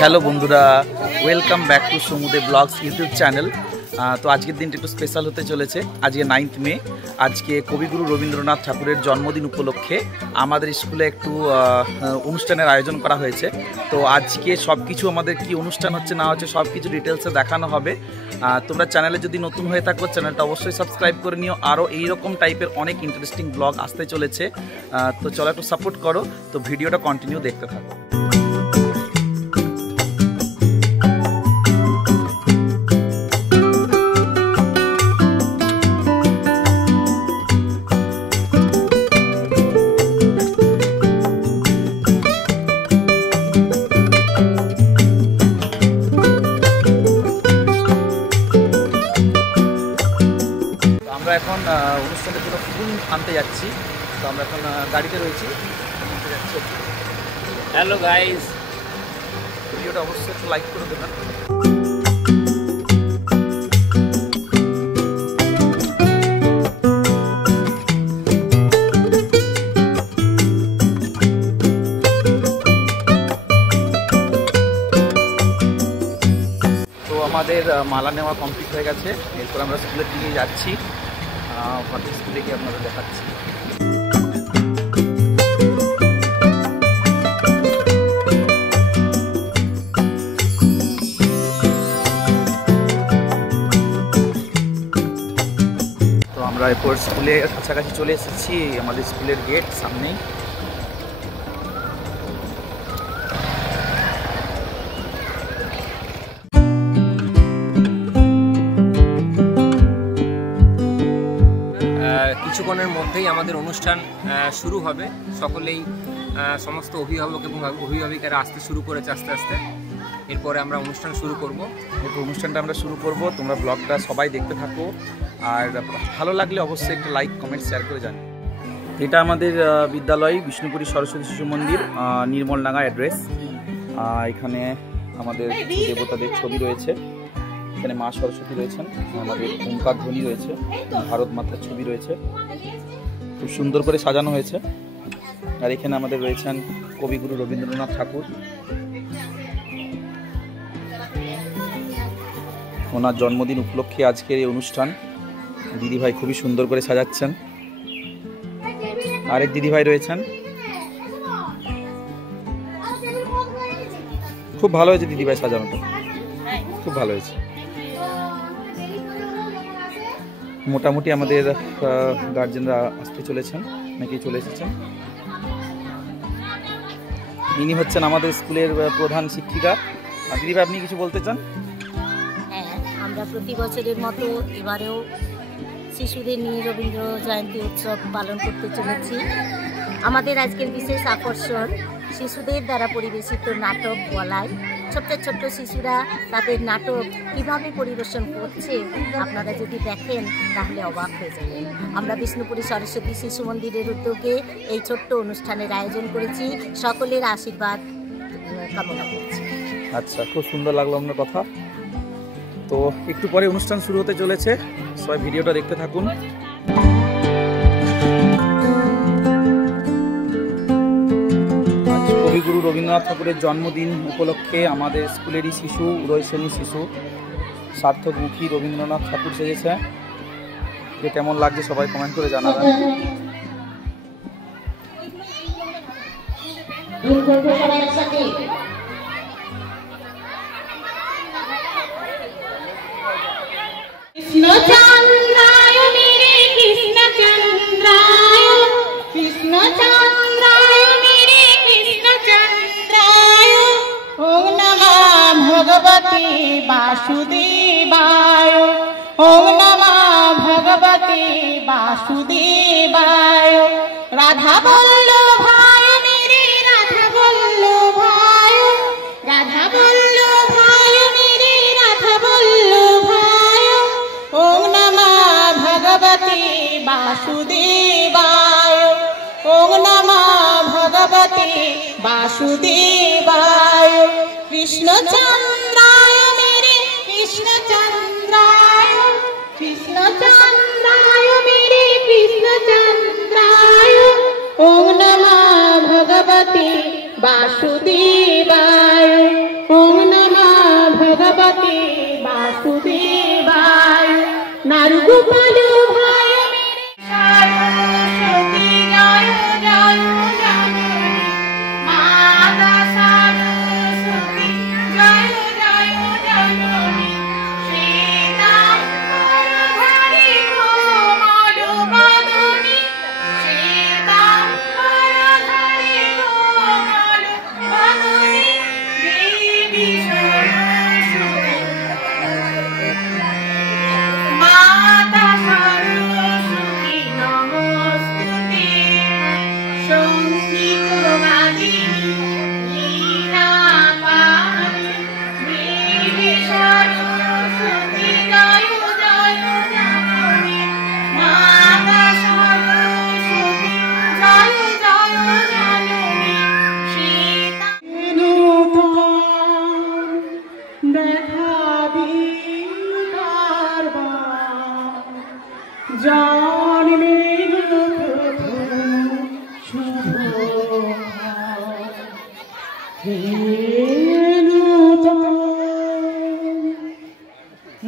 Hello বন্ধুরা, welcome back to সমুদে blogs YouTube channel. তো আজকের দিনটা একটু স্পেশাল হতে চলেছে। আজকে 9th মে, আজকে কবিগুরু রবীন্দ্রনাথ ঠাকুরের জন্মদিন উপলক্ষে আমাদের স্কুলে একটু অনুষ্ঠানের আয়োজন করা হয়েছে। তো আজকে সব কিছু আমাদের কি অনুষ্ঠান হচ্ছে না হচ্ছে সব কিছু ডিটেলসে দেখানো হবে। তোমরা চ্যানেলে যদি নতুন হয়ে থাকো চ্যানেলটা অবশ্যই সাবস্ক্রাইব করে নিও। আরও এইরকম টাইপের অনেক ইন্টারেস্টিং ব্লগ আসতে চলেছে। তো চলো একটু সাপোর্ট করো, তো ভিডিওটা কন্টিনিউ দেখতে থাকো। আমরা এখন অনুষ্ঠানের জন্য ফুল আনতে যাচ্ছি। তো আমরা এখন গাড়িতে রয়েছি, হ্যালো গাইস, ভিডিওটা অবশ্যই একটু লাইক করে দেবেন। তো আমাদের মালা নেওয়া কমপ্লিট হয়ে গেছে, এরপর আমরা স্কুলের দিকে যাচ্ছি। স্কুলে গিয়ে আপনাদের দেখাচ্ছি। তো আমরা এরপর স্কুলের কাছাকাছি চলে এসেছি, আমাদের স্কুলের গেট সামনেই। কিছুক্ষণের মধ্যেই আমাদের অনুষ্ঠান শুরু হবে। সকলেই সমস্ত অভিভাবক এবং অভিভাবিকারা আসতে শুরু করেছে আস্তে আস্তে। এরপরে আমরা অনুষ্ঠান শুরু করব। এরপর অনুষ্ঠানটা আমরা শুরু করব। তোমরা ব্লগটা সবাই দেখতে থাকো, আর ভালো লাগলে অবশ্যই একটা লাইক কমেন্ট শেয়ার করে জানো। এটা আমাদের বিদ্যালয়, বিষ্ণুপুরী সরস্বতী শিশু মন্দির, নির্মলডাঙ্গা অ্যাড্রেস। এখানে আমাদের দেবতাদের ছবি রয়েছে, এখানে মা সরস্বতী রয়েছেন, আমাদের ওমকার ধ্বনি রয়েছে, ভারত মাতার ছবি রয়েছে, খুব সুন্দর করে সাজানো হয়েছে। আর এখানে আমাদের রয়েছেন কবিগুরু রবীন্দ্রনাথ ঠাকুর, ওনার জন্মদিন উপলক্ষে আজকের এই অনুষ্ঠান। দিদিভাই খুবই সুন্দর করে সাজাচ্ছেন। আরেক দিদিভাই রয়েছেন, খুব ভালো হয়েছে দিদিভাই সাজানোটা, খুব ভালো হয়েছে। মোটামুটি আমাদের গার্জেনরা আসতে চলেছেন, নাকি চলে এসেছেন। ইনি হচ্ছেন আমাদের স্কুলের প্রধান শিক্ষিকা। দিদিভাই, আপনি কিছু বলতে চান? হ্যাঁ, আমরা প্রতি বছরের মতো এবারেও শিশুদের নিয়ে রবীন্দ্র জয়ন্তী উৎসব পালন করতে চলেছি। আমাদের আজকের বিশেষ আকর্ষণ শিশুদের দ্বারা পরিবেশিত নাটক বলাই। ছোট্ট ছোট্ট শিশুরা তাদের নাটক কিভাবে পরিবেশন করছে আপনারা যদি দেখেন তাহলে অবাক হয়ে যাবেন। আমরা বিষ্ণুপুরী সরস্বতী শিশু মন্দিরের উদ্যোগে এই ছোট্ট অনুষ্ঠানের আয়োজন করেছি। সকলের আশীর্বাদ কামনা করছি। আচ্ছা, খুব সুন্দর লাগলো আপনার কথা। তো একটু পরে অনুষ্ঠান শুরু হতে চলেছে, সবাই ভিডিওটা দেখতে থাকুন। কবিগুরু রবীন্দ্রনাথ ঠাকুরের জন্মদিন উপলক্ষে আমাদের স্কুলেরই শিশু, উদয় শ্রেণীর শিশু সার্থকমুখী রবীন্দ্রনাথ ঠাকুর সেজেছে। যে কেমন লাগছে সবাই কমেন্ট করে জানাবেন। কৃষ্ণচন্দ্রায় মেরে কৃষ্ণচন্দ্রায়, কৃষ্ণচন্দ্রায় মেরে কৃষ্ণচন্দ্রায়, ওম নমঃ ভগবতে বাসুদেবায়, ওম নমঃ ভগবতে বাসুদেবায়। রাধা বল্লভায় মেরে রাধা বল্লভায়, রাধা বল্লভায় মেরে রাধা বল্লভায়, ওম নমঃ ভগবতে বাসুদেবায়, ওম নমঃ ভগবতে বাসুদেবায়। কৃষ্ণচন্দ্রায় মেরে কৃষ্ণচন্দ্রায়, কৃষ্ণচন্দ্রায় মেরে কৃষ্ণচন্দ্রায়, ওম নমঃ ভগবতে বাসুদেবায়।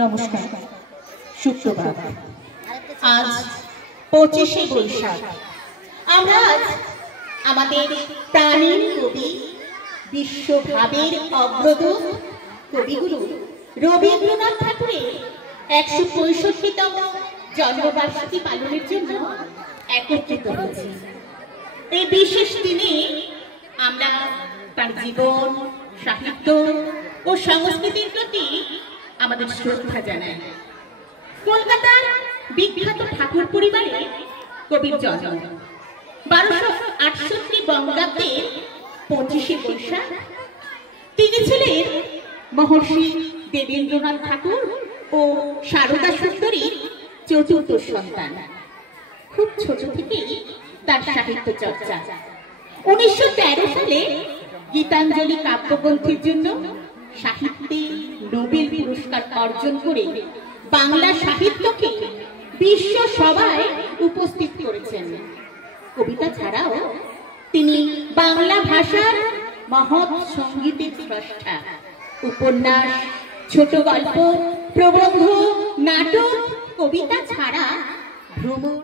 নমস্কার, সুপ্রভাত। আজ 25শে বৈশাখ। আমরা আজ আমাদের প্রাণের কবি, বিশ্বভাবের অগ্রদূত কবিগুরু রবীন্দ্রনাথ ঠাকুরের 165তম জন্মবার্ষিকী পালনের জন্য একত্রিত হয়েছি। এই বিশেষ দিনে আমরা তার জীবন, সাহিত্য ও সংস্কৃতির প্রতি আমাদের শ্রদ্ধা জানাই। কলকাতার বিখ্যাত ঠাকুর পরিবারে কবির জন্ম 1268 বঙ্গাব্দের 25শে বৈশাখ। তিনি ছিলেন মহর্ষি দেবেন্দ্রনাথ ঠাকুর ও সারদা সুন্দরীর চতুর্থ সন্তান। খুব ছোট থেকেই তার সাহিত্য চর্চা। 1913 সালে গীতাঞ্জলি কাব্যগ্রন্থের জন্য সাহিত্যে নোবেল পুরস্কার অর্জন করে বাংলা সাহিত্যকে বিশ্ব সভায় উপস্থিত করেছেন। কবিতা ছাড়াও তিনি বাংলা ভাষার মহৎ সঙ্গীতের স্রষ্টা। উপন্যাস, ছোট গল্প, প্রবন্ধ, নাটক, কবিতা ছাড়া ভ্রমণ,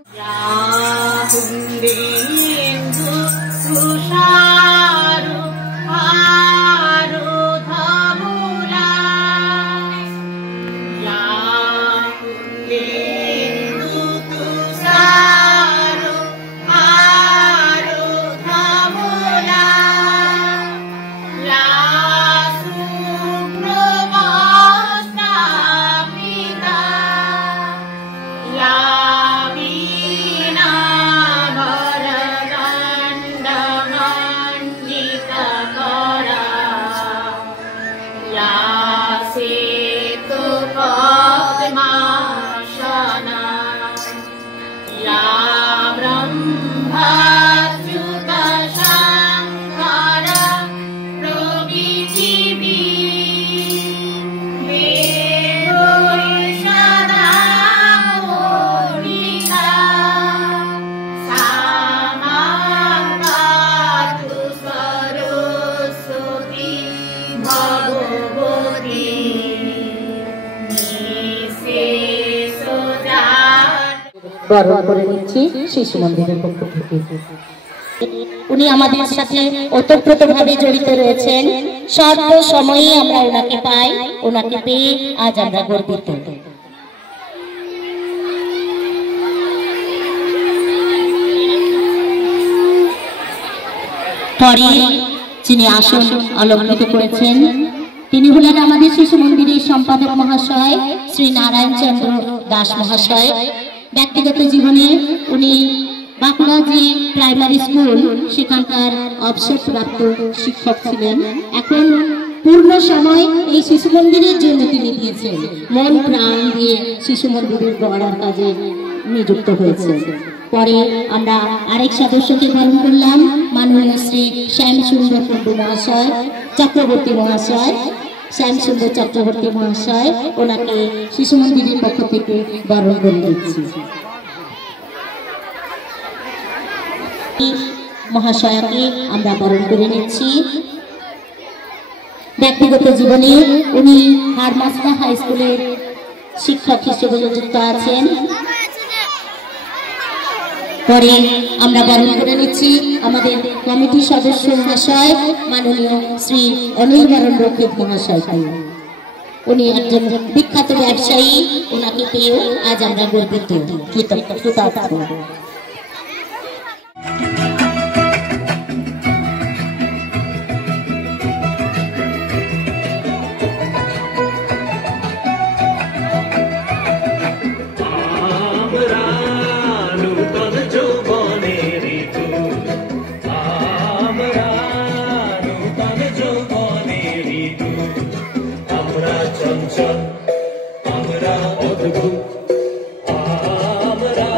বরণ করে নিচ্ছি শিশু মন্দিরের পক্ষ থেকে। উনি আমাদের সাথে ওতপ্রোতভাবে জড়িত রয়েছেন। সর্ব সময়ে আমরা ওনাকে পাই, ওনাকে পেয়ে আজ আমরা গর্বিত। পরে যিনি আসন অলঙ্কৃত করেছেন তিনি হলেন আমাদের শিশু মন্দিরের সম্পাদক মহাশয় শ্রী নারায়ণ চন্দ্র দাস মহাশয়। ব্যক্তিগত জীবনে উনি বাঁকুড়া যে প্রাইমারি স্কুল সেখানকার অবসরপ্রাপ্ত শিক্ষক ছিলেন। এখন পূর্ণ সময় এই শিশু মন্দিরের জন্য তিনি দিয়েছেন, মন প্রাণ দিয়ে শিশু মন্দিরের গড়ার কাজে নিযুক্ত হয়েছেন। পরে আমরা আরেক সদস্যকে বরণ করলাম, মাননীয় শ্রী শ্যামসুন্দর কুণ্ডু মহাশয়, চক্রবর্তী মহাশয়, শ্যামসুন্দর চক্রবর্তী মহাশয়। ওনাকে শিশু মন্দিরের পক্ষ থেকে বরণ করে দিচ্ছি। মহাশয়াকে আমরা বরণ করে নিচ্ছি। ব্যক্তিগত জীবনে উনি হারমাস্তা হাই স্কুলের শিক্ষক হিসেবে যুক্ত আছেন। পরে আমরা বরণ করে নিচ্ছি আমাদের কমিটির সদস্য মহাশয় মাননীয় শ্রী অনিল বরণ রক্ষিত মহাশয়কে। উনি একজন বিখ্যাত ব্যবসায়ী, ওনাকে পেয়েও আজ আমরা গর্বিত, কৃতজ্ঞ। আমরা অদ্ভুত, আমরা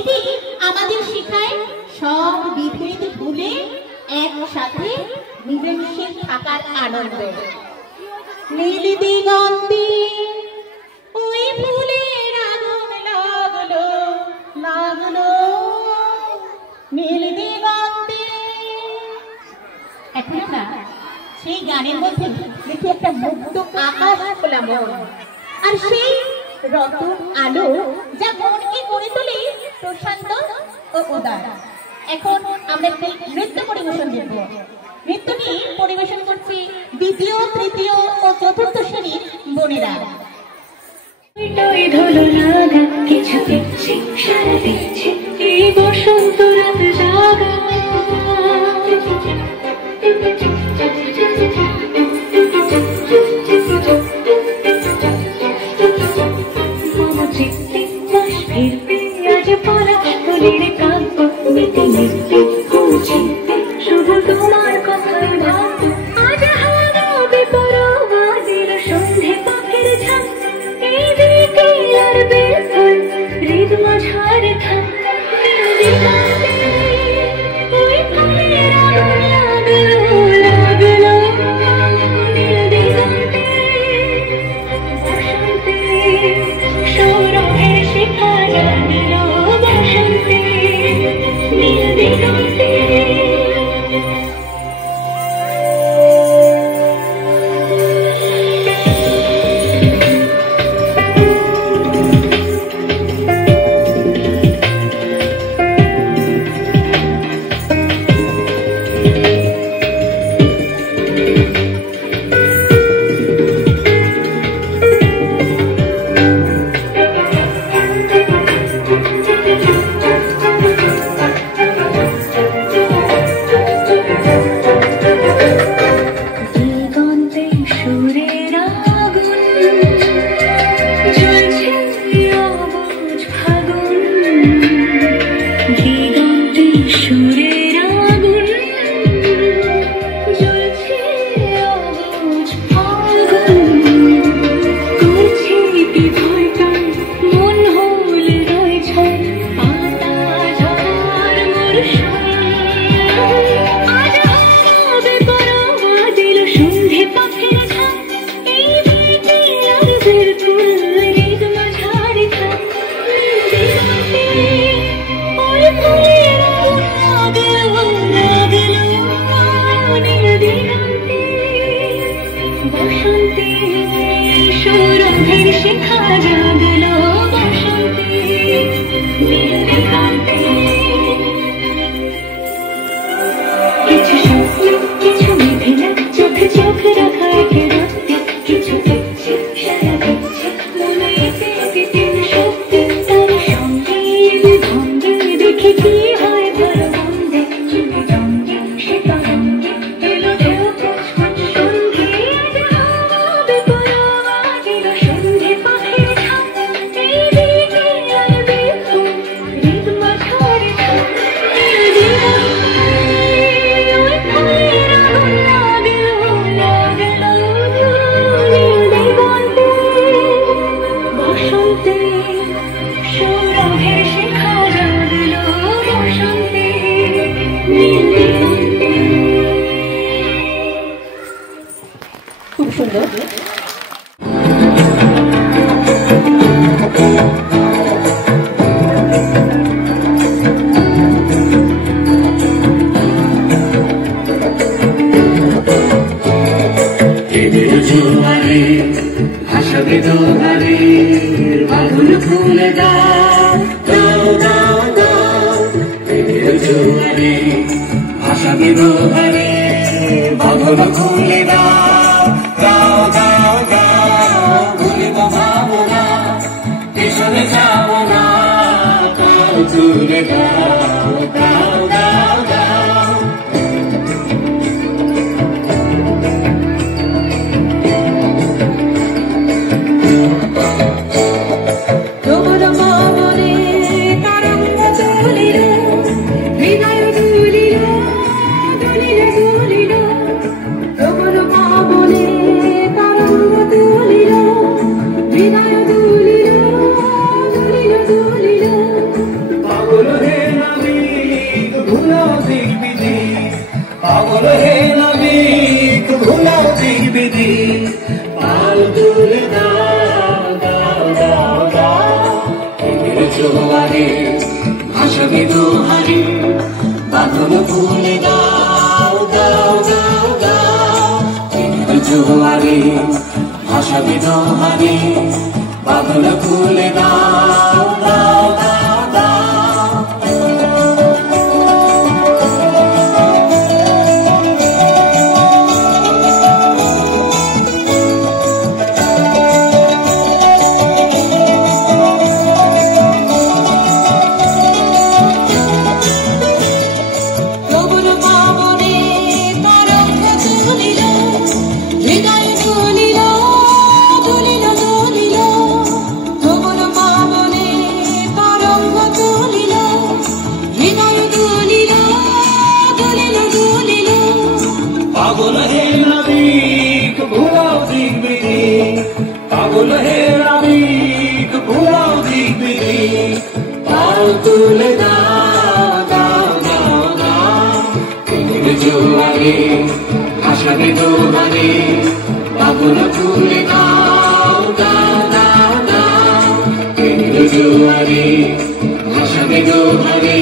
এটি আমাদের শেখায় সব বিভেদ ভুলে একসাথে মিলেমিশে থাকার আনন্দ। নীল দিগন্তে ওই ফুলের আগুন লাগলো লাগলো নীল দিগন্তে। এখন আমরা সেই গানের মধ্যে দেখি একটা মুক্ত আকাশ খোলা মন, আর সেই রতন আলো যা মনকে করে তোলে প্রশান্ত ও উদার। এখন আমরা একটি নৃত্য পরিবেশন দেখব। নৃত্যটি পরিবেশন করছি দ্বিতীয়, তৃতীয় ও চতুর্থ শ্রেণীর বোনেরা। কিছু দিচ্ছে সারা দিচ্ছে এই বসন্ত রাত জাগা, মামা চিত্তে মাস ফিরবে আজ পলাশ ফুলের কাব্য মিটি মিটি খুঁজিতে শুধু তোমার কথাই ভাবো। আজ হারাবে পরবাদের সন্ধে পাখির ঝাঁক, এই দিকে আর বেফল হৃদ মাঝার থাক। ওই ফুলের আগুন লাগলো লাগলো নীল দিগন্তে, বসন্তে সৌরভের শিখা জাগলো, বসন্তে নীল দিগন্তে। হৃদয় দুলিল দুলিল দুলিল পাগল হে নাবিক ভুলাও দিক বিধি, পাগল হে নাবিক ভুলাও দিক বিধি। পাল তুলে দাও দাও দাও দাও প্রেমের জোয়ারে ভাসাবে দোহারে, বাঁধন খুলে দাও দাও দাও দাও প্রেমের জোয়ারে ভাসাবে দোহারে, বাঁধন খুলে দাও দাও দাও দাও। পাগল হে নাবিক ভুলাও দিক বিধি, পাগল হে নাবিক ভুলাও দিক বিধি। পাল তুলে দাও দাও দাও দাও প্রেমের জোয়ারে ভাসাবে দোহারে, পাগল তুলে দাও দাও দাও দাও প্রেমের জোয়ারে ভাসাবে দোহারে,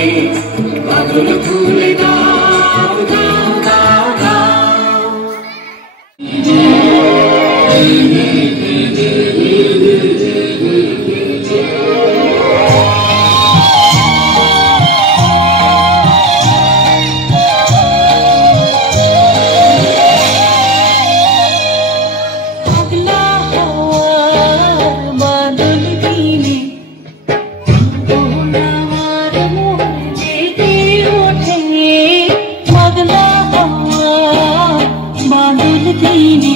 পাগল তুলে দাও দাও দাও দাও। Bye.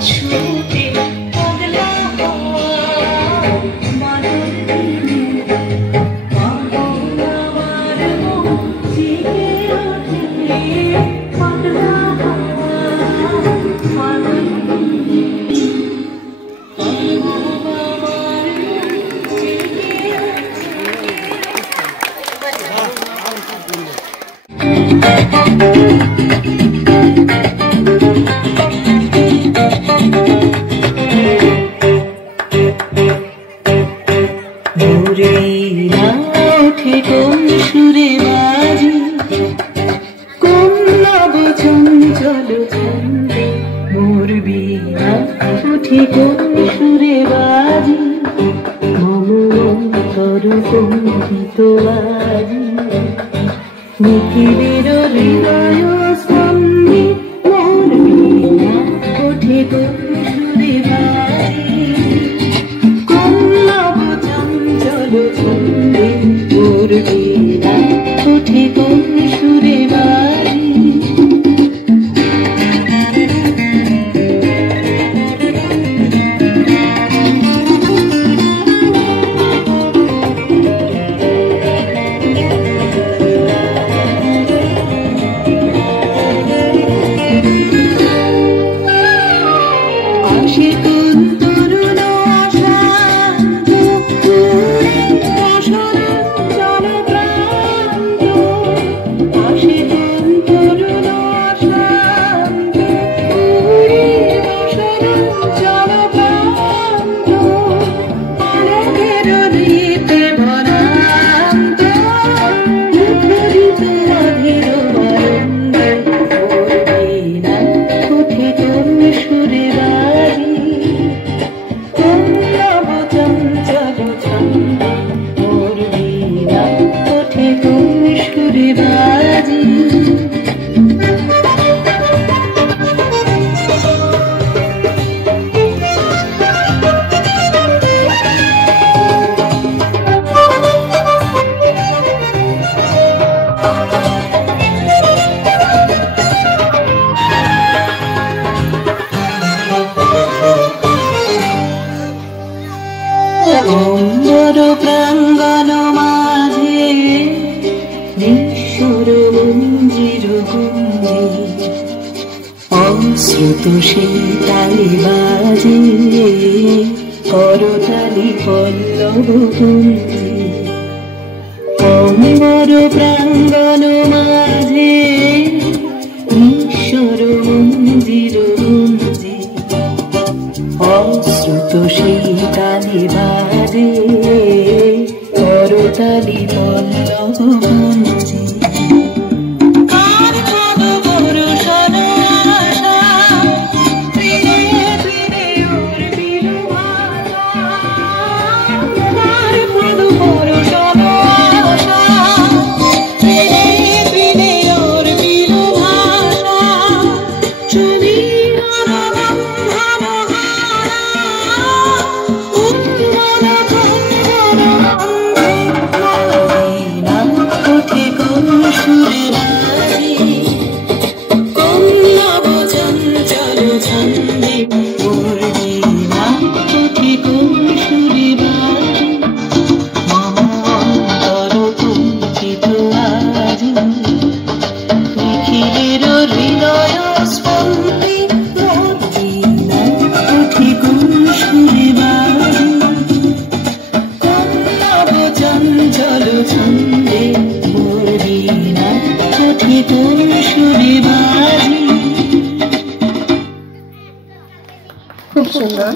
ছুটে পাগলা বাদল দিনে পাগল আমার মন জেগে ওঠে পাগলা বাদল দিনে পাগল আমার মন জেগে ওঠে কোন সুরে বাজি কোন নব চঞ্চল ছন্দে মোর বীণা ওঠে কোন সুরে বাজি মম অন্তর কম্পিত আজি নিখিলের হৃদয় স্পন্দে মোর বীণা ওঠে কোন সুরে বাজি কোন নব চঞ্চল ছন্দে মোর বীণা ওঠে কোন সুরে বাজি প্রাঙ্গণ মাঝে নিঃস্বর মঞ্জির গুঞ্জে অশ্রুত সেই তালি বাজে করতালি পল্লব গুঞ্জে অম্বর প্রাঙ্গণ মাঝে নিঃস্বর মঞ্জির গুঞ্জে অশ্রুত সেই তালি বাজে করতালি পল্লব গুঞ্জে খুব সুন্দর।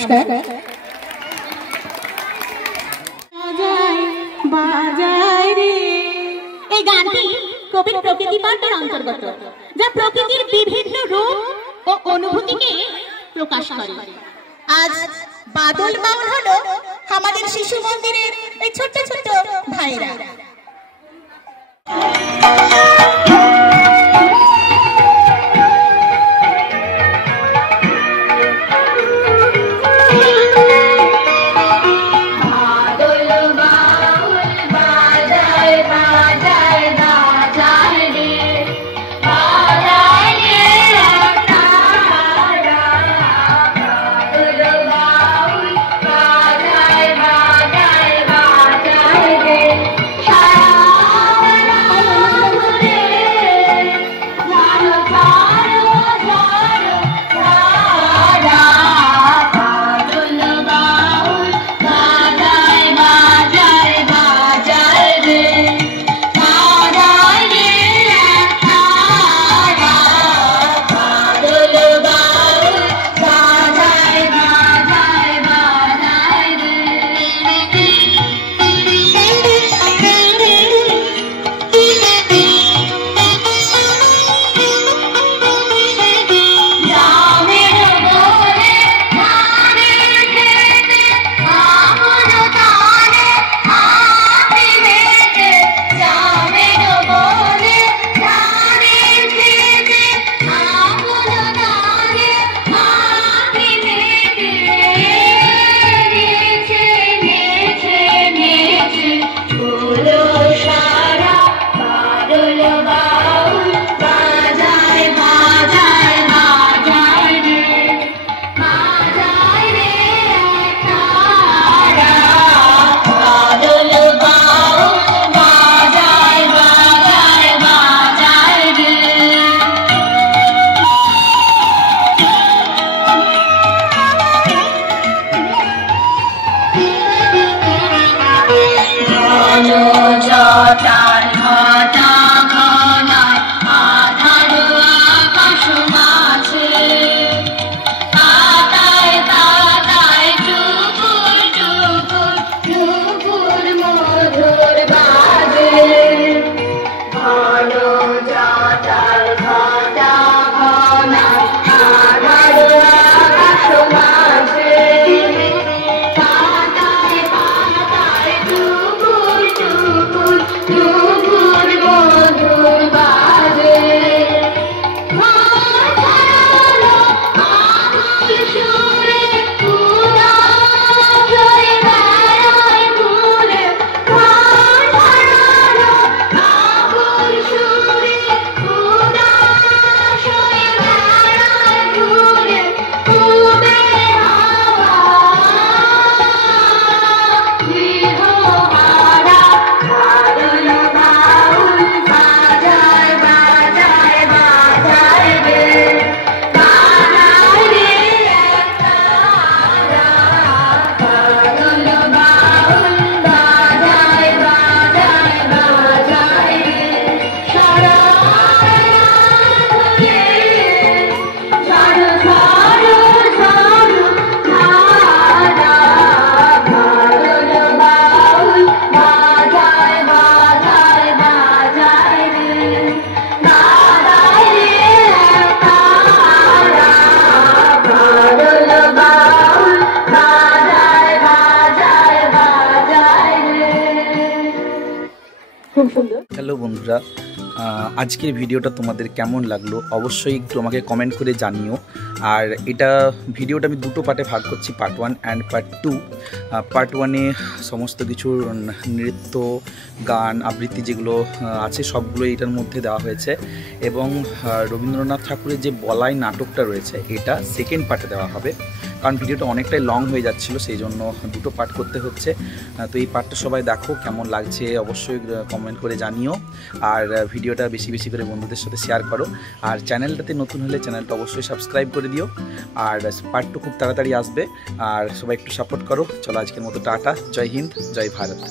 নমস্কার। এই গানটি কবির প্রকৃতি পাঠের অন্তর্গত, যা প্রকৃতির বিভিন্ন রূপ ও অনুভূতিকে প্রকাশ করে। আজ বাদল বাউল হলো আমাদের শিশু মন্দিরের এই ছোট্ট ছোট্ট ভাইরা। হ্যালো বন্ধুরা, আজকের ভিডিওটা তোমাদের কেমন লাগলো অবশ্যই একটু আমাকে কমেন্ট করে জানিও। আর ভিডিওটা আমি দুটো পার্টে ভাগ করছি, পার্ট 1 অ্যান্ড পার্ট 2। পার্ট 1-এ সমস্ত কিছুর নৃত্য, গান, আবৃত্তি যেগুলো আছে সবগুলো এটার মধ্যে দেওয়া হয়েছে, এবং রবীন্দ্রনাথ ঠাকুরের যে বলাই নাটকটা রয়েছে এটা সেকেন্ড পার্টে দেওয়া হবে, কারণ ভিডিওটা অনেকটাই লং হয়ে যাচ্ছিলো, সেই জন্য দুটো পার্ট করতে হচ্ছে। তো এই পার্টটা সবাই দেখো, কেমন লাগছে অবশ্যই কমেন্ট করে জানিও, আর ভিডিওটা বেশি বেশি করে বন্ধুদের সাথে শেয়ার করো। আর চ্যানেলটাতে নতুন হলে চ্যানেলটা অবশ্যই সাবস্ক্রাইব করে দিও। আর পার্ট 2 খুব তাড়াতাড়ি আসবে, আর সবাই একটু সাপোর্ট করো। চলো আজকের মতো টাটা, জয় হিন্দ, জয় ভারত।